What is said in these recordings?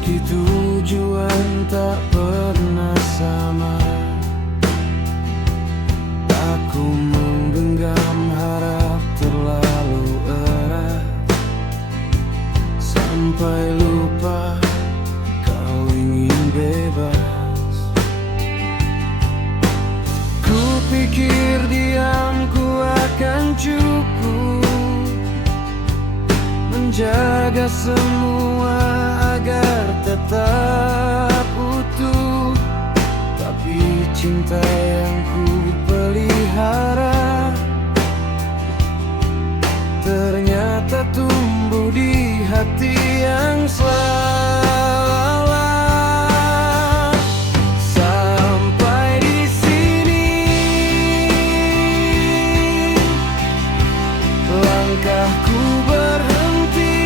Meski tujuan tak pernah sama, aku menggenggam harap terlalu erat, sampai lupa kau ingin bebas. Kupikir diamku akan cukup menjaga semua agar tetap utuh, tapi cinta yang ku pelihara ternyata tumbuh di hati yang salah. Sampai di sini langkahku berhenti,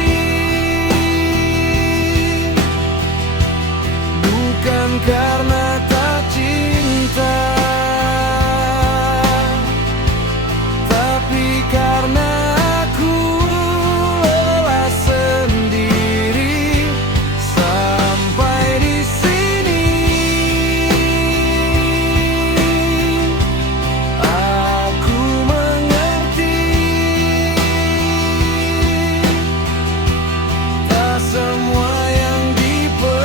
bukan karena tak cinta, tapi karena aku lelah sendiri. Sampai di sini aku mengerti, tak semua yang diperjuangkan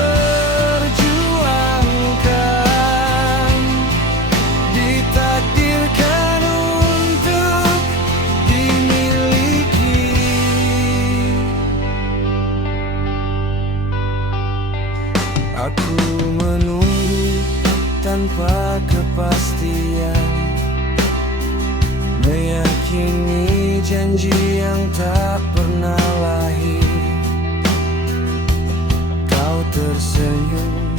ditakdirkan untuk dimiliki. Aku menunggu tanpa kepastian, meyakini janji yang tak pernah lahir. Kau tersenyum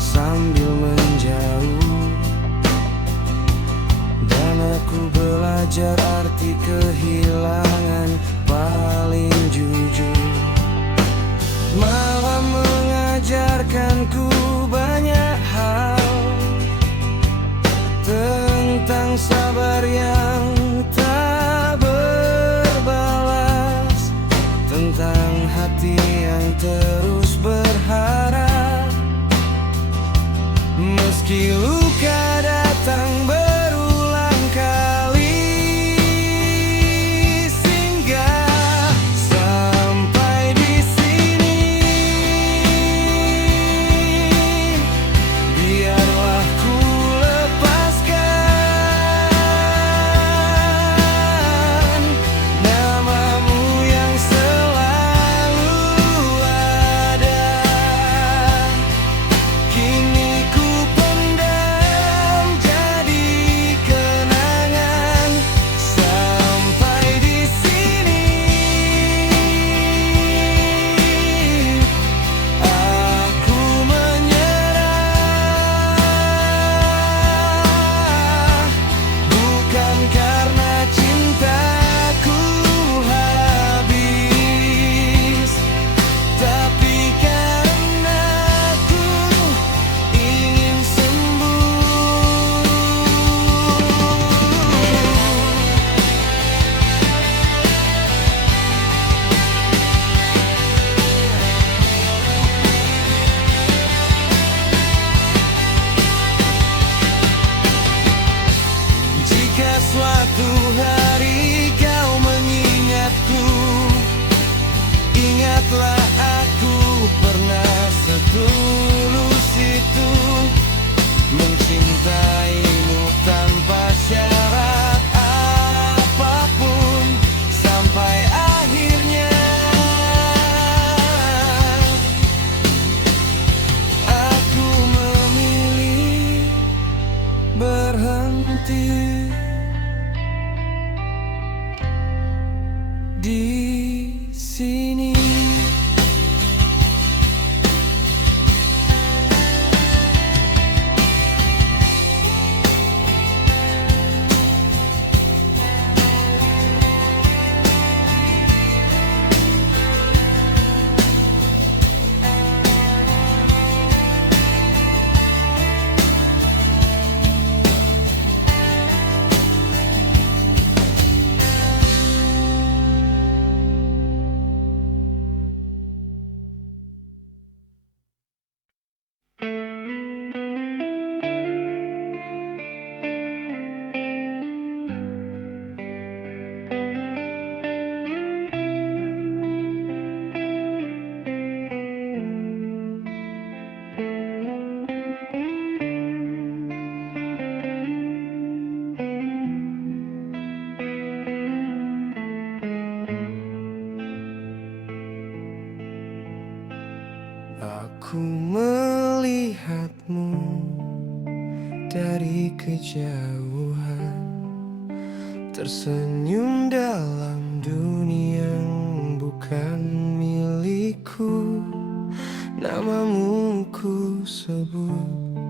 sambil menjauh, dan aku belajar arti kehilangan paling jujur. Malam mengajarkanku banyak hal tentang sabar yang tak berbalas, tentang hati yang terus berharap. Meski luka datang berulang kali, singgah sampai di sini. Biarlah ku lepaskan namamu yang selalu ada. Kini ku pendam Aku melihatmu dari kejauhan, tersenyum dalam dunia yang bukan milikku. Namamu ku sebut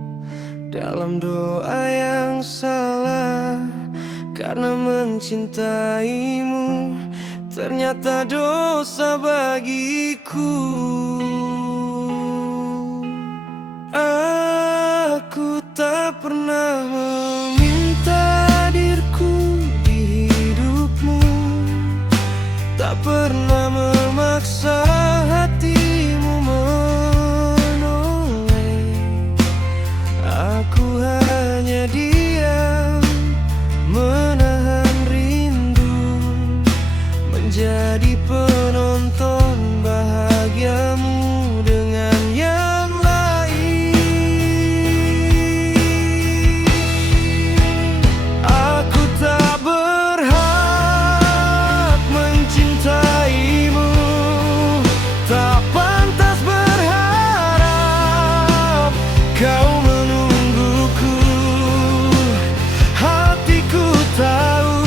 dalam doa yang salah, karena mencintaimu ternyata dosa bagiku. Aku tak pernah meminta hadirku di hidupmu, tak pernah memaksa hatimu menoleh. Aku hanya diam, menahan rindu, menjadi penonton bahagiamu dengan yang lain. Aku tak berhak mencintaimu, tak pantas berharap kau menungguku. Hatiku tahu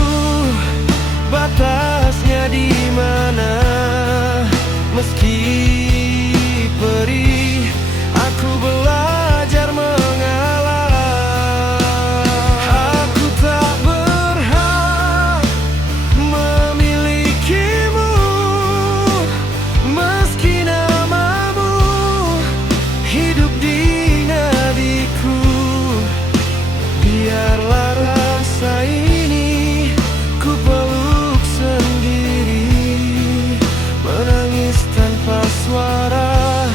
batasnya di mana, meski perih aku belajar mengalah. Aku tak berhak memilikimu, meski namamu hidup di nadiku. Biarlah rasa ini ku peluk sendiri, menangis tanpa suara,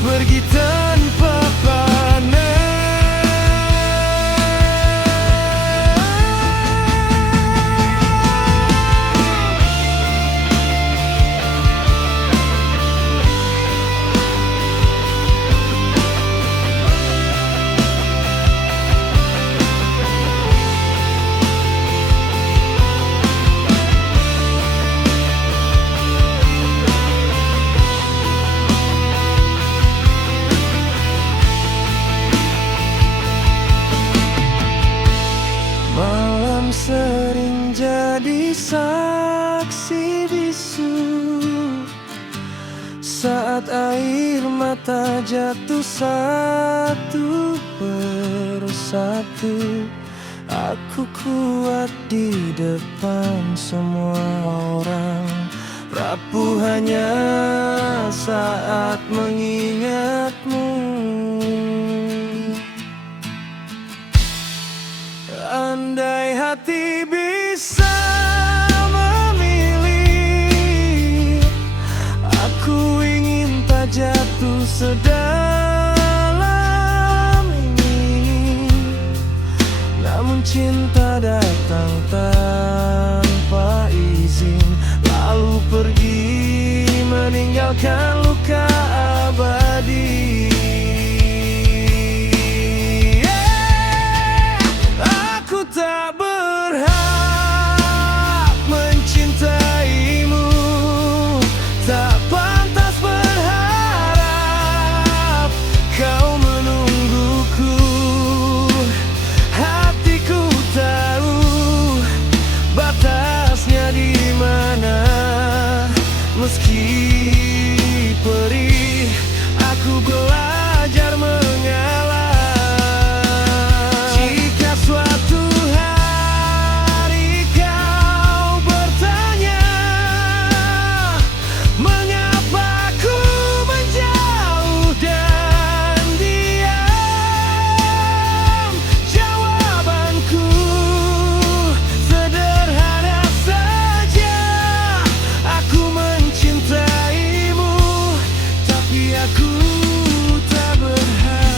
pergi tanpa pamit. Malam sering jadi saksi bisu, saat air mata jatuh satu persatu. Aku kuat di depan semua orang, rapuh hanya saat mengingatmu. Andai hati bisa memilih, aku ingin tak jatuh sedalam ini. Namun cinta datang tanpa izin, lalu pergi meninggalkan luka abadi. Aku tak berhak mencintaimu, tak pantas berharap kau menungguku. Hatiku tahu batasnya di mana, meski perih aku belajar mengalah. Jika suatu hari kau bertanya mengapa ku menjauh dan diam, jawabanku sederhana saja. Aku mencintaimu, tapi aku tak berhak.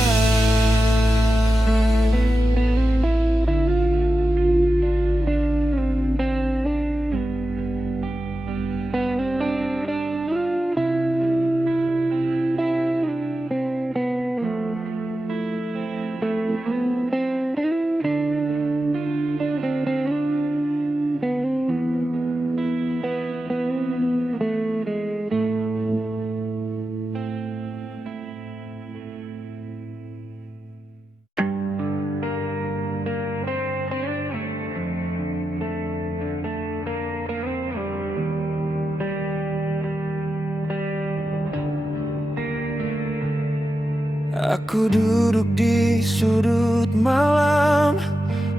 Aku duduk di sudut malam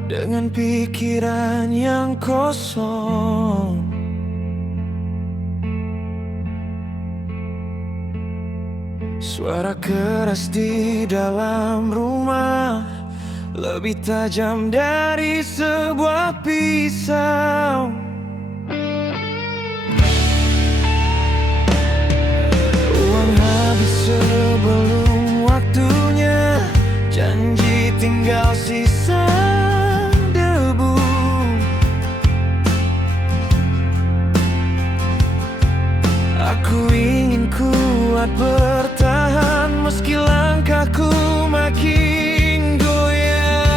dengan pikiran yang kosong. Suara keras di dalam rumah lebih tajam dari sebuah pisau. Uang habis sebelum waktunya, janji tinggal sisa debu. Aku ingin kuat bertahan meski langkahku makin goyah.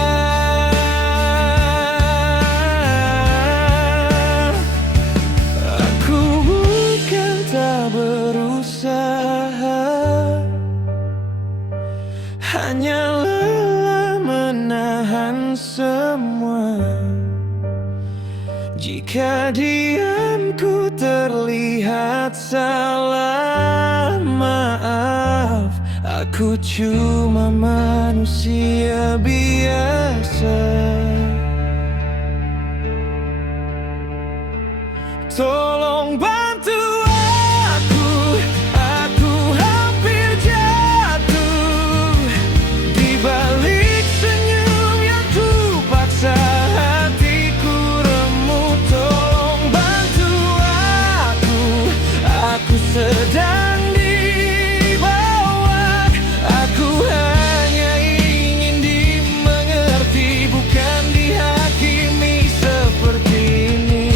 Aku bukan tak berusaha, hanya lelah menahan semua. Jika diamku terlihat salah, maaf, aku cuma manusia biasa. Tolong bantu aku hampir jatuh di balik senyum yang ku paksa hatiku remuk. Tolong bantu aku sedang dibawa. Aku hanya ingin dimengerti, bukan dihakimi seperti ini.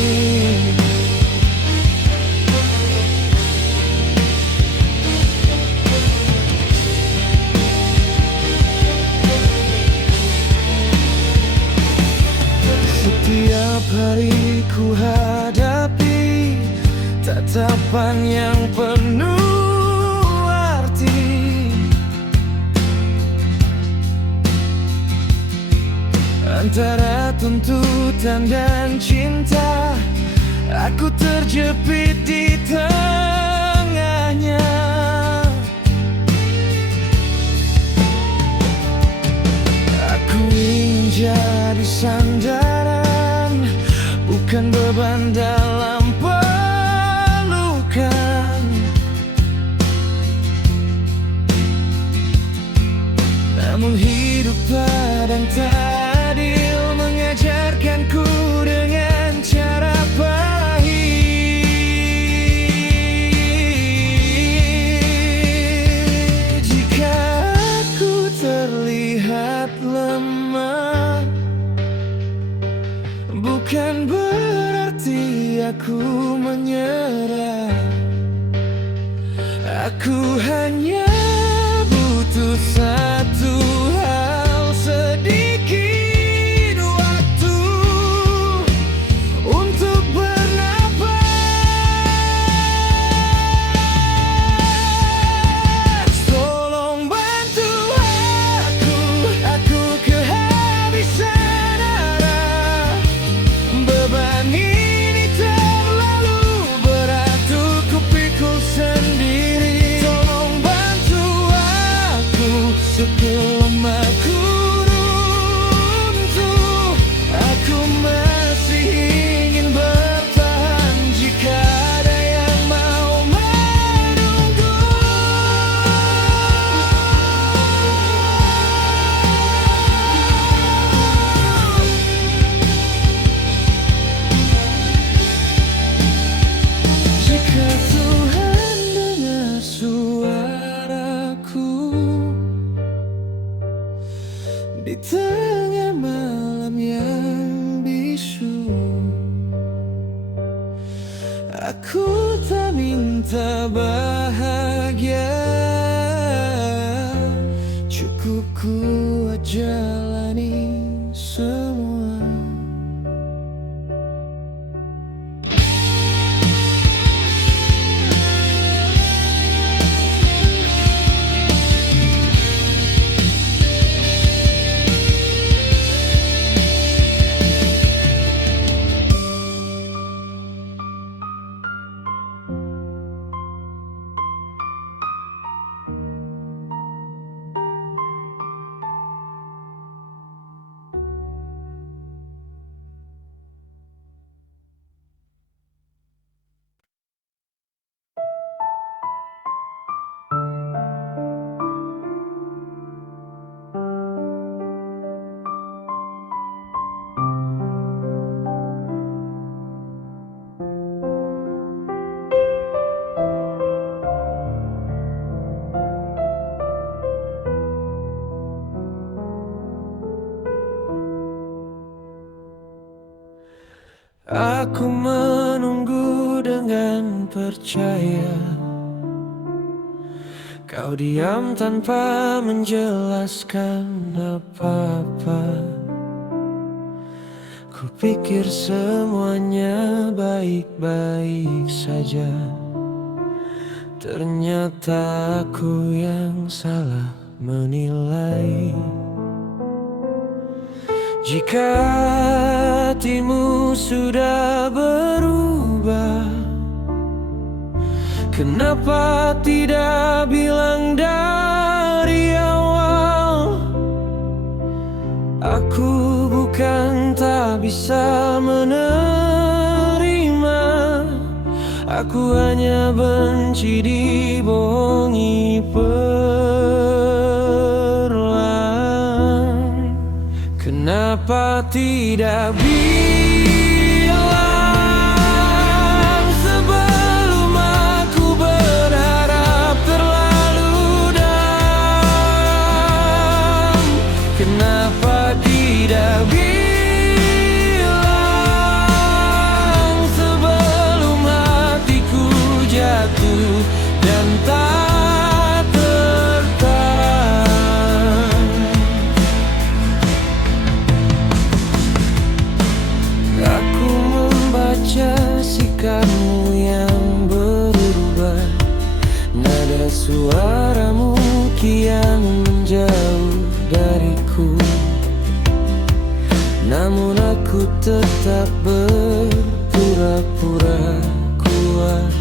Setiap hari ku hadapi tatapan yang penuh arti. Antara tuntutan dan cinta, aku terjepit di tengahnya. Aku ingin jadi sandaran, bukan beban dalam pelukan. Namun hidup padang tak adil, mengajarkanku dengan cara pahit. Jika aku terlihat lemah, bukan berarti aku menyerah. Aku hanya butuh satu hal sedikit Aku menunggu dengan percaya. Kau diam tanpa menjelaskan apa-apa. Kupikir semuanya baik-baik saja. Ternyata aku yang salah menilai. Jika hatimu sudah berubah, kenapa tidak bilang dari awal? Aku bukan tak bisa menerima, aku hanya benci dibohongi perlahan. Kenapa tidak bilang sebelum aku berharap terlalu dalam? Kenapa tidak bilang sebelum hatiku jatuh dan tak tertahan? Aku membaca sikapmu yang berubah, nada suaramu kian menjauh dariku. Namun aku tetap berpura-pura kuat,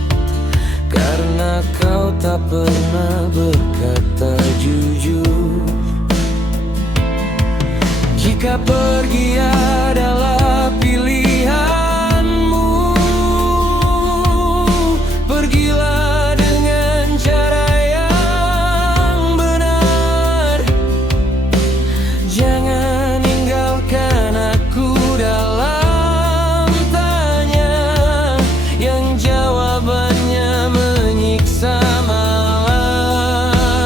karena kau tak pernah berkata jujur. Jika pergi adalah pilihanmu, pergilah dengan cara yang benar. Jangan tinggalkan aku dalam tanya yang jawabannya menyiksa malam.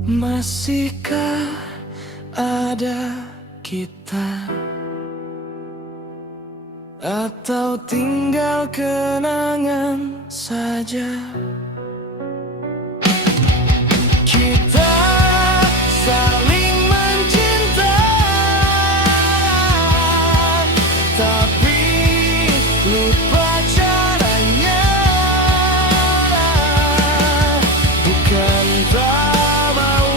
Masihkah ada kita, atau tinggal kenangan saja? Kita saling mencinta, tapi lupa caranya. Bukan tak mau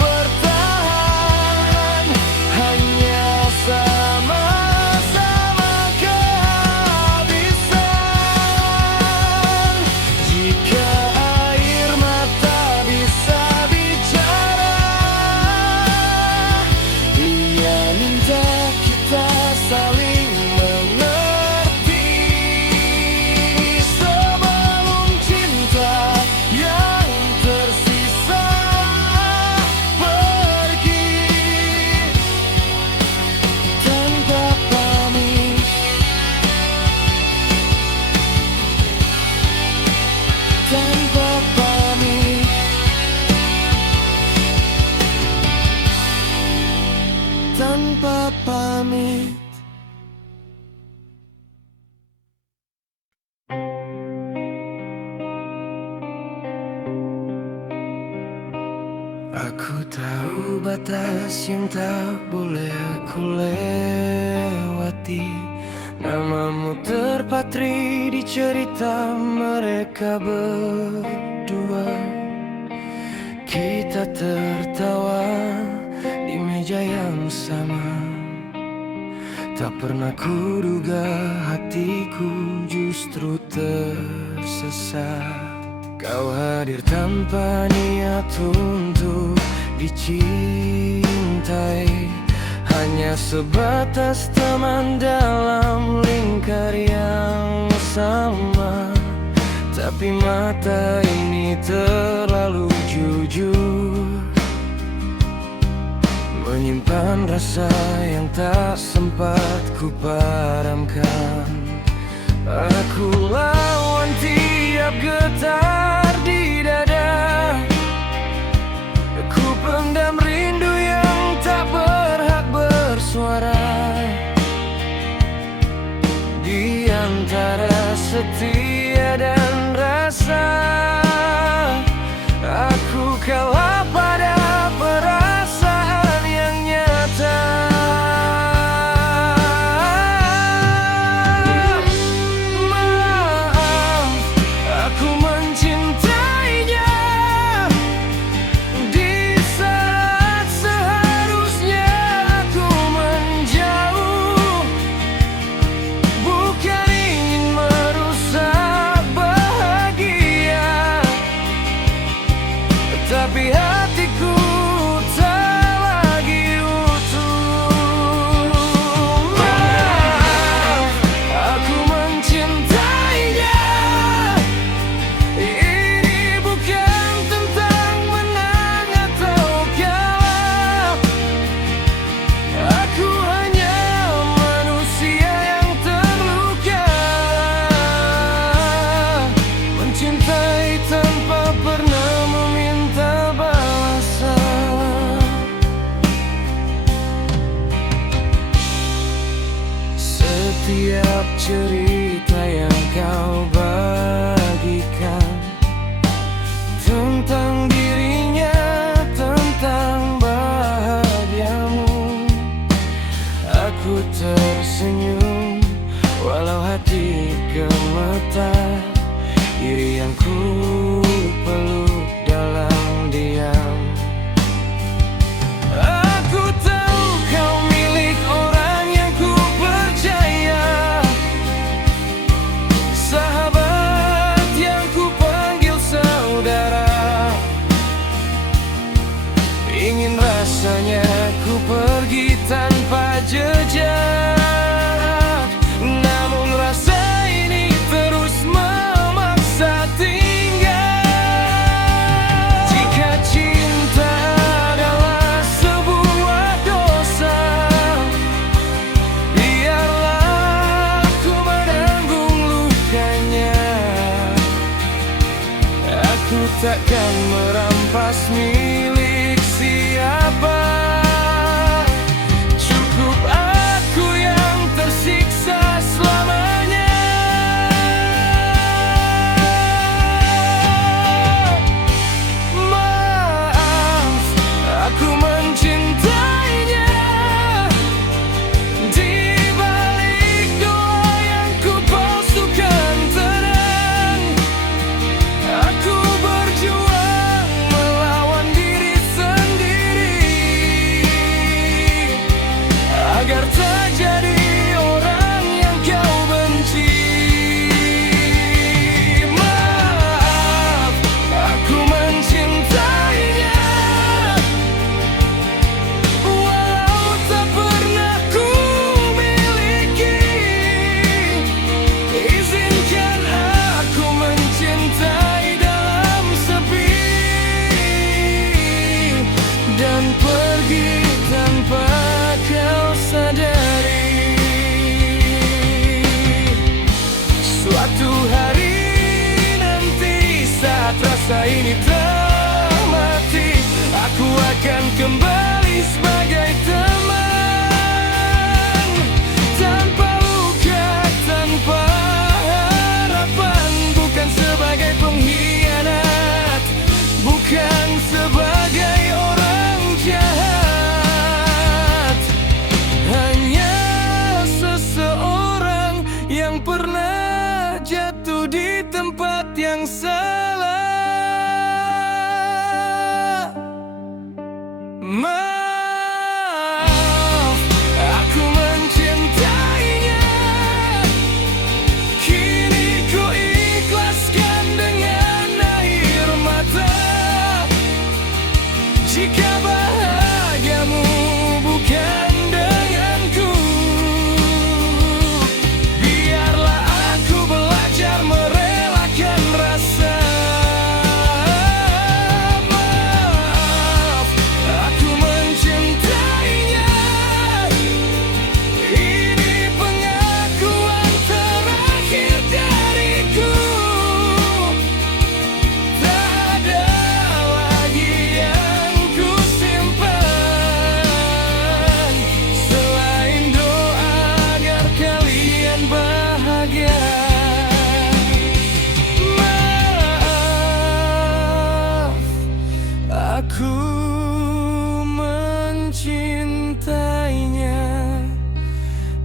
bertahan, hanya sama-sama kehabisan. Jika air mata bisa bicara, ia minta kita saling mengerti sebelum cinta yang tersisa pergi tanpa pamit, tanpa pamit, tanpa pamit. Aku tahu batas yang tak boleh aku lewati. Namamu terpatri di cerita mereka berdua. Kita tertawa di meja yang sama. Tak pernah kuduga hatiku justru tersesat. Kau hadir tanpa niat untuk dicintai, hanya sebatas teman dalam lingkar yang sama. Tapi mata ini terlalu jujur, menyimpan rasa yang tak sempat ku padamkan. Aku lawan tiap getar di dada, ku pendam rindu yang tak berhak bersuara. Di antara setia dan rasa, aku kalah pada perasaan yang nyata. Maaf, aku mencintainya di saat seharusnya aku menjauh. Bukan ingin merusak bahagia, tapi hatiku tak lagi utuh. Maaf, aku mencintainya. Ini bukan tentang menang atau kalah. Aku hanya manusia yang terluka, mencintai tanpa pernah meminta balasan. Setiap cerita yang kau bagikan tentang dirinya, tentang bahagiamu, aku tersenyum walau hati gemetar. Diri yang ku peluk dalam diam. Aku tahu kau milik orang yang ku percaya, sahabat yang ku panggil saudara. Ingin rasanya ku pergi tanpa jejak, namun rasa ini terus memaksa tinggal. Jika cinta adalah sebuah dosa, biarlah ku menanggung lukanya. Aku takkan merampas milik rasa ini telah mati, aku akan kembali sebagai teman, tanpa luka, tanpa harapan, bukan sebagai pengkhianat, bukan sebagai orang jahat, hanya seseorang yang pernah jatuh di tempat yang salah. Maaf, aku mencintainya, kini ku ikhlaskan dengan air mata. Jika bahagiamu bukan denganku, biarlah aku belajar merelakan rasa. Maaf, aku mencintainya, ini pengakuan terakhir dariku. Tak ada lagi yang ku simpan selain doa agar kalian bahagia. Maaf, aku mencintainya,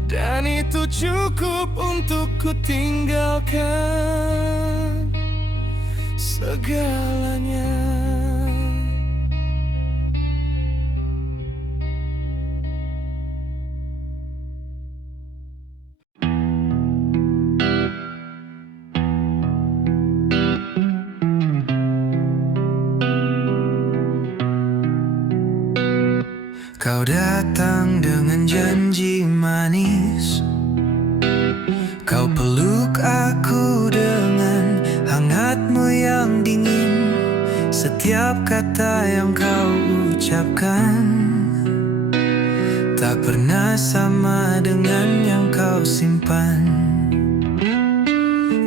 dan itu cukup untuk ku tinggalkan segalanya. Kau datang dengan janji manis, kau peluk aku dengan hangatmu yang dingin. Setiap kata yang kau ucapkan tak pernah sama dengan yang kau simpan.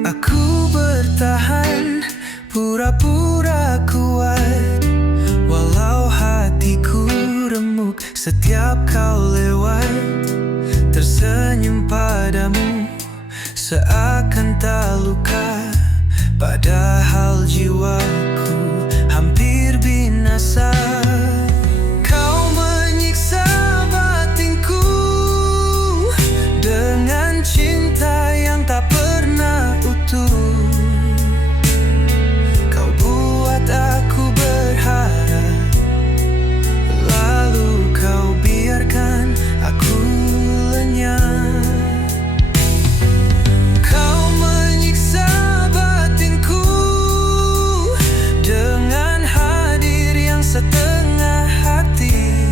Aku bertahan, pura-pura kuat, walau hatiku remuk setiap kau lewat. Tersenyum padamu seakan tak luka, padahal jiwaku hampir binasa. Kau menyiksa batinku dengan cinta yang tak pernah utuh. Kau buat aku berharap, lalu kau biarkan aku lenyap. Kau menyiksa batinku dengan hadir yang setengah hati.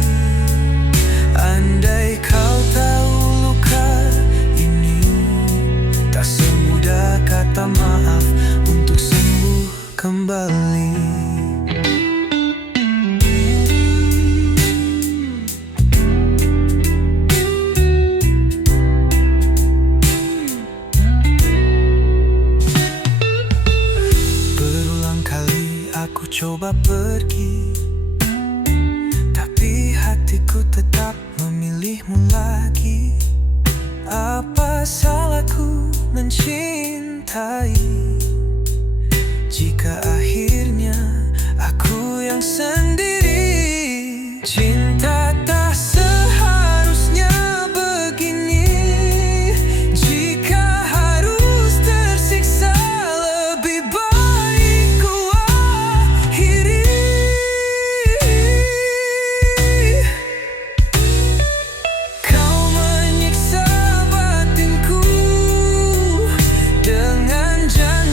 Andai kau tahu luka ini tak semudah kata maaf untuk sembuh kembali. Aku coba pergi, tapi hatiku tetap memilihmu lagi. Apa salahku mencintai, jika akhirnya aku yang sendiri? Cinta tak seharusnya begini, jika harus tersiksa lebih baik ku akhiri. Kau menyiksa batinku dengan janji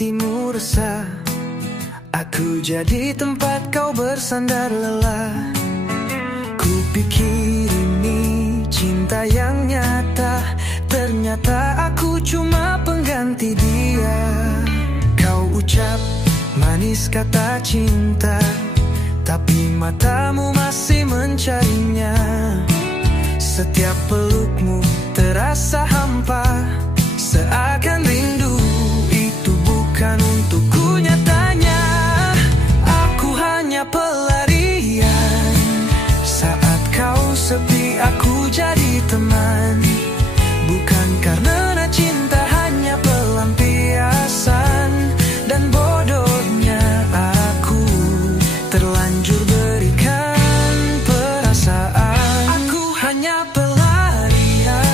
hatimu resah, aku jadi tempat kau bersandar lelah. Kupikir ini cinta yang nyata, ternyata aku cuma pengganti dia. Kau ucap manis kata cinta, tapi matamu masih mencarinya. Setiap pelukmu terasa hampa, seakan rindu itu bukan untukku nyatanya. Aku hanya pelarian, saat kau sepi aku jadi teman. Bukan karena cinta hanya pelampiasan, dan bodohnya aku terlanjur berikan perasaan. Aku hanya pelarian,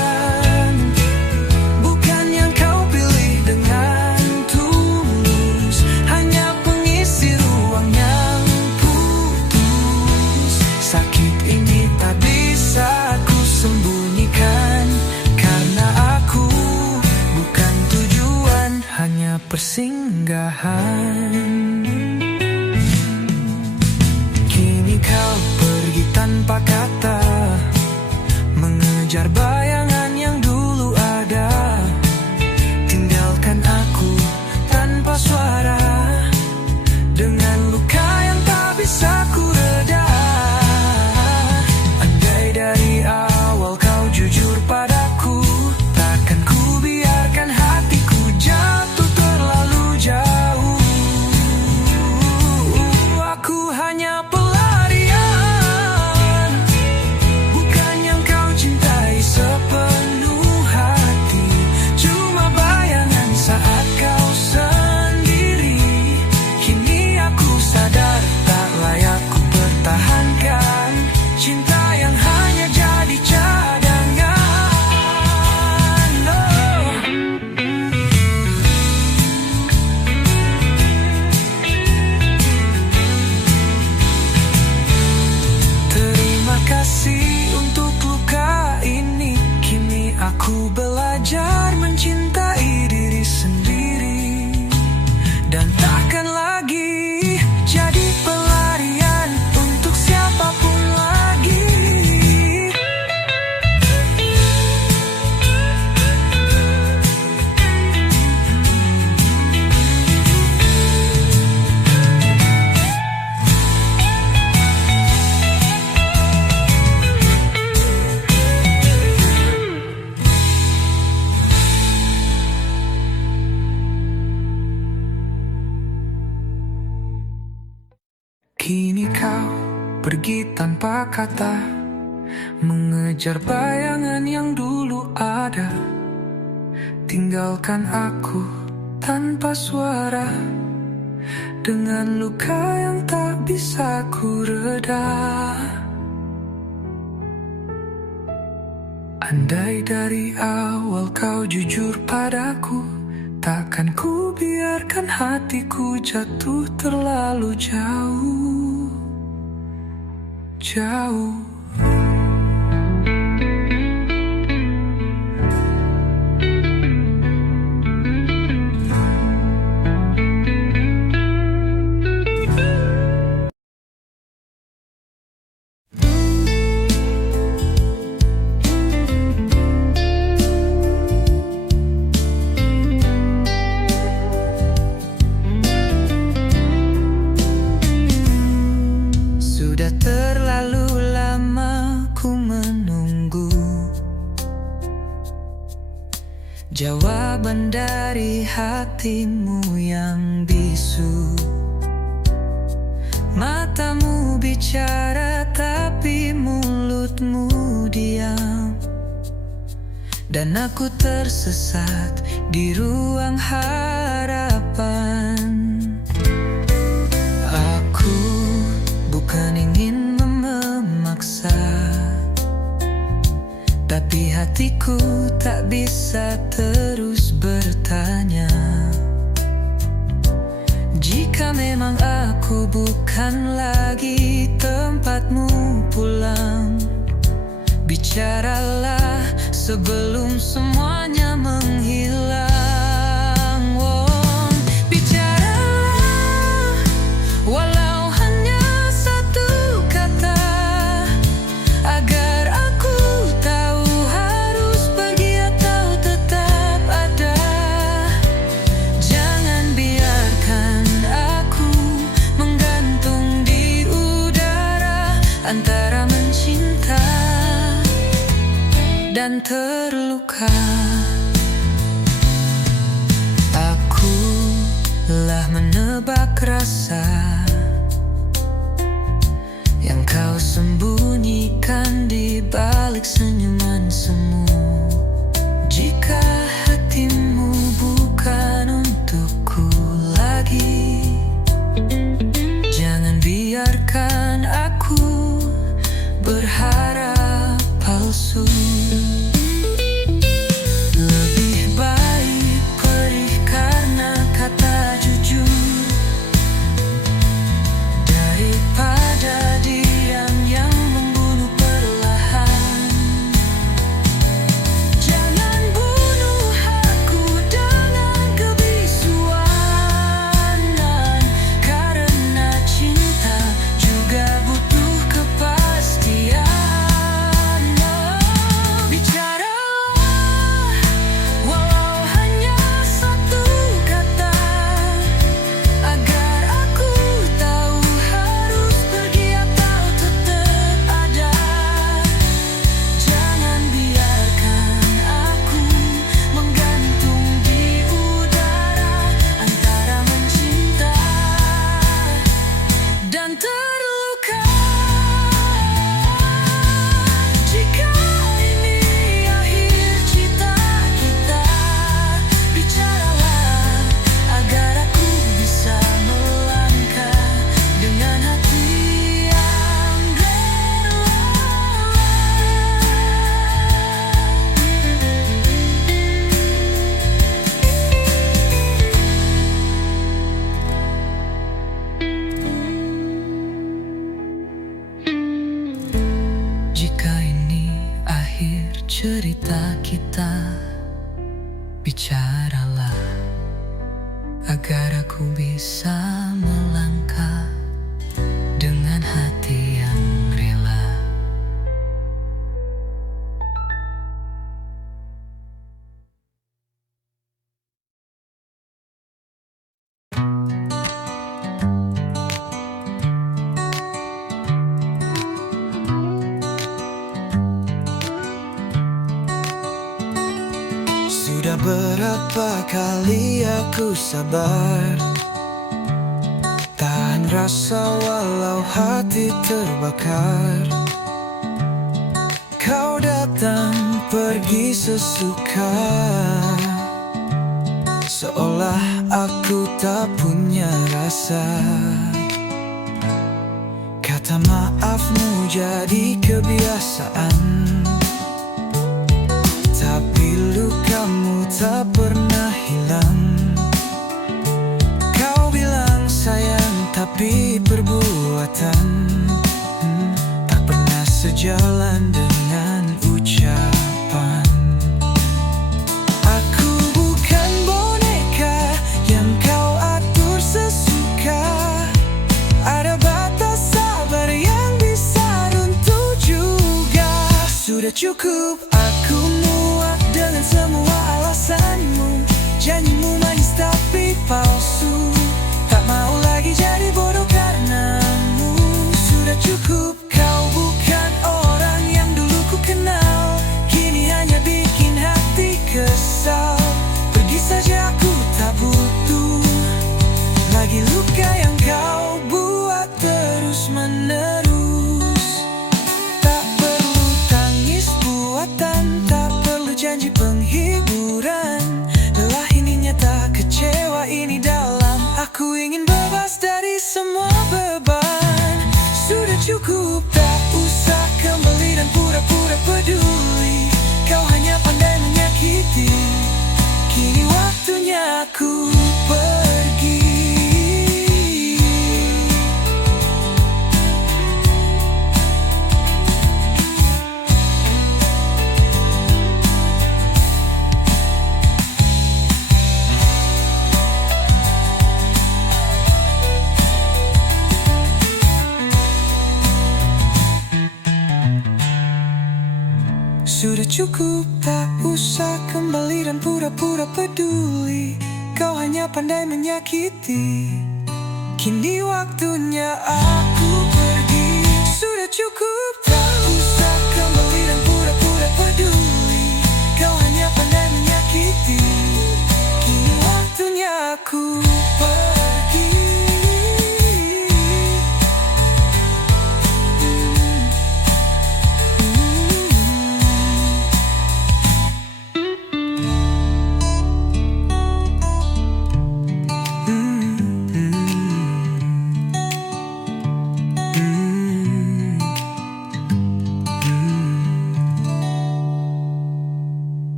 bukan yang kau pilih dengan tulus, hanya pengisi ruang yang putus. Sakit ini tak bisa aku sembunyikan, karena aku bukan tujuan, hanya persinggahan. Kini kau pergi tanpa kata, mengejar bayangan yang dulu ada. Tinggalkan aku tanpa suara, dengan luka yang tak bisa ku reda. Andai dari awal kau jujur padaku, takkan ku biarkan hatiku jatuh terlalu jauh. Aku hanya pelarian, bukan yang kau cintai sepenuh hati, cuma bayangan saat kau sendiri. Kini aku sadar tak layak ku pertahankan cinta yang hanya jadi cadangan. Terima kasih untuk luka ini, kini aku belajar mencintai diri sendiri, dan takkan lagi jadi pelarian untuk siapapun lagi. Kini kau pergi tanpa kata, mengejar bayangan yang dulu ada. Tinggalkan aku tanpa suara, dengan luka yang tak bisa ku reda. Andai dari awal kau jujur padaku, takkan ku biarkan hatiku jatuh terlalu jauh, jauh. Sudah terlalu lama ku menunggu jawaban dari hatimu yang bisu. Matamu bicara tapi mulutmu diam, dan aku tersesat di ruang harapan. Aku bukan ingin memaksa, tapi hatiku tak bisa terus bertanya. Jika memang aku bukan lagi tempatmu pulang, bicaralah sebelum semuanya menghilang. Oh, cinta dan terluka. Aku telah menebak rasa yang kau sembunyikan di balik senyuman semu. Jika hatimu bukan untukku lagi, jangan biarkan aku berharap palsu. Lebih baik perih karena kata jujur daripada diam yang membunuh perlahan. Jangan bunuh aku dengan kebisuan, karena cinta juga butuh kepastian. Bicaralah walau hanya satu kata, agar aku tahu harus pergi atau tetap ada. Jangan biarkan aku menggantung di udara antara mencinta dan terluka. Jika ini akhir cerita kita, bicaralah agar aku bisa melangkah dengan hati yang rela. Jika ini akhir cerita kita, bicaralah agar aku bisa melangkah dengan hati yang rela. Sudah berapa kali aku sabar, tahan rasa walau hati terbakar. Kau datang pergi sesuka, seolah aku tak punya rasa. Kata maafmu jadi kebiasaan, tapi lukamu tak pernah hilang. Kau bilang sayang, tapi perbuatan tak pernah sejalan dengan ucapan. Aku bukan boneka yang kau atur sesuka. Ada batas sabar yang bisa runtuh juga. Sudah cukup aku muak dengan semua alasanmu. Janjimu manis tapi palsu, tak mau lagi jadi bodoh karenamu. Sudah cukup, kau bukan orang yang dulu ku kenal. Kini hanya bikin hati kesal. Pergi saja, aku tak butuh lagi luka yang kau buat terus menerus. Tak perlu tangis buatan, tak perlu janji penghiburan. Lelah ini nyata, kecewa ini dalam. Aku ingin bebas dari semua beban. Sudah cukup, tak usah kembali dan pura-pura peduli. Kau hanya pandai menyakiti. Kini waktunya aku pergi. Sudah cukup, tak usah kembali dan pura-pura peduli. Kau hanya pandai menyakiti. Kini waktunya aku pergi. Sudah cukup.